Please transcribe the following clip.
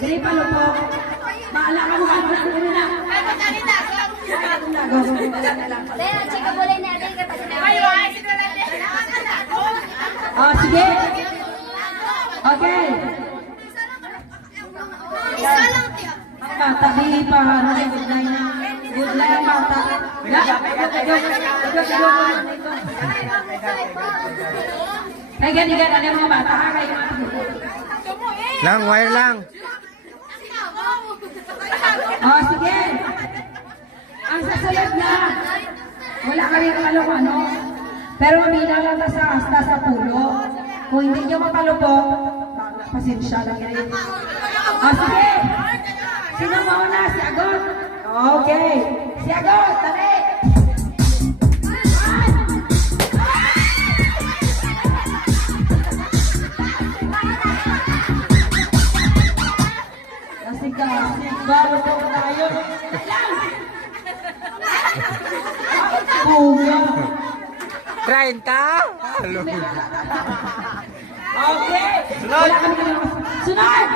Sige, palupok. Baala ka mo ka. Baala ka na. Dahil, chika boleh na. Oh, sige. Okay. Tabi pa, ano, good line na. Good line, bata. Kaya ganyan, ano mga bata ka kayo. Lang, wire lang. Oh, sige. Ang sasalat na, wala ka rin kung ano. Pero bilang lang hasta sa pulo. Kung hindi nyo mapalupok, pasensya lang yan. Oh, sige. Sino mauna? Si Agot? Okay. Si Agot, tali. Kasi bago po tayo. Bunga. 30? Halo. Okay. Sunod! Sunod!